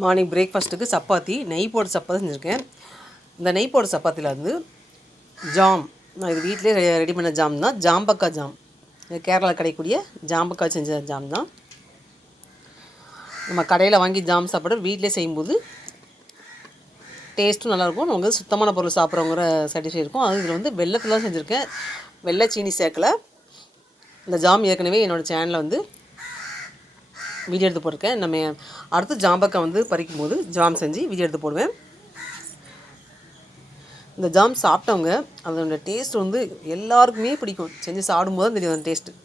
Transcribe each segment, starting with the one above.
Morning பிரேக்ஃபாஸ்ட்டுக்கு சப்பாத்தி நெய் போட்ட சப்பாத்தி செஞ்சுருக்கேன். இந்த நெய் போட்ட சப்பாத்தியில் வந்து ஜாம், நான் இது வீட்டிலே ரெடி பண்ண ஜாம் தான். ஜாம்பக்காய் ஜாம், கேரளா கிடைக்கக்கூடிய ஜாம்பக்காய் செஞ்ச ஜாம் தான். நம்ம கடையில் வாங்கி ஜாம் சாப்பிட வீட்டிலே செய்யும்போது டேஸ்ட்டும் நல்லாயிருக்கும். நமக்கு சுத்தமான பொருள் சாப்பிட்றவங்கிற சாட்டிஸ்ஃபை இருக்கும். அது இதில் வந்து வெள்ளத்தில் தான் செஞ்சுருக்கேன், வெள்ளை சீனி சேர்க்கல. இந்த ஜாம் ஏற்கனவே என்னோடய சேனலில் வந்து வீடியோ எடுத்து போட்டிருக்கேன். நம்ம அடுத்து ஜாம்பக்காய் வந்து பறிக்கும் போது ஜாம் செஞ்சு வீடியோ எடுத்து போடுவேன். இந்த ஜாம் சாப்பிட்டவங்க அதோட டேஸ்ட் வந்து எல்லாருக்குமே பிடிக்கும். செஞ்சு சாப்பிடும்போது தான் தெரியும் அந்த டேஸ்ட்டு.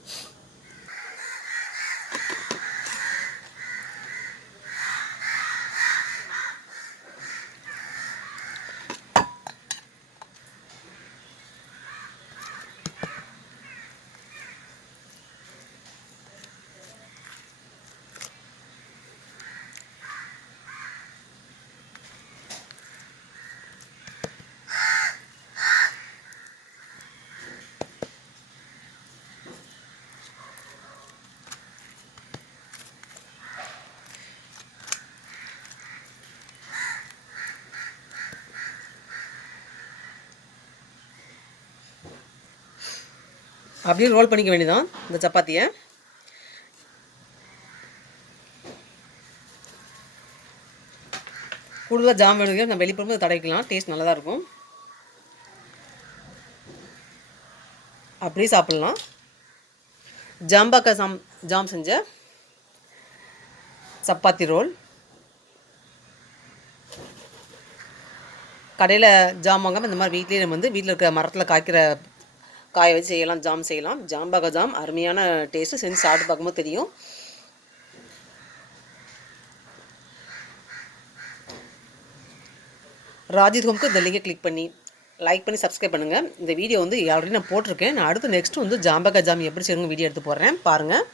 அப்படியே ரோல் பண்ணிக்க வேண்டியதான் இந்த சப்பாத்தியை. கூடுதலாக ஜாம் வேணுங்க நம்ம வெளிப்புறமும் தடவிக்கலாம், டேஸ்ட் நல்லா தான் இருக்கும். அப்படியே சாப்பிட்லாம். ஜாம்பக்காய் ஜாம் செஞ்ச சப்பாத்தி ரோல். கடையில் ஜாம் வாங்காமல் இந்த மாதிரி வீட்லேயே நம்ம வந்து வீட்டில் இருக்கிற மரத்தில் காய்க்கிற காய வச்சு செய்யலாம், ஜாம் செய்யலாம். ஜாம்பக்காய் ஜாம் அருமையான டேஸ்ட்டு, செஞ்சு சாப்பிட்டு பார்க்கும்போது தெரியும். ராஜித் ஹோம்க்கு இந்த லிங்கை கிளிக் பண்ணி லைக் பண்ணி சப்ஸ்கிரைப் பண்ணுங்கள். இந்த வீடியோ வந்து ஆல்ரெடி நான் போட்டிருக்கேன். நான் அடுத்து நெக்ஸ்ட்டு வந்து ஜாம்பக்காய் ஜாம் எப்படி செய்யணுங்க வீடியோ எடுத்து போடுறேன் பாருங்கள்.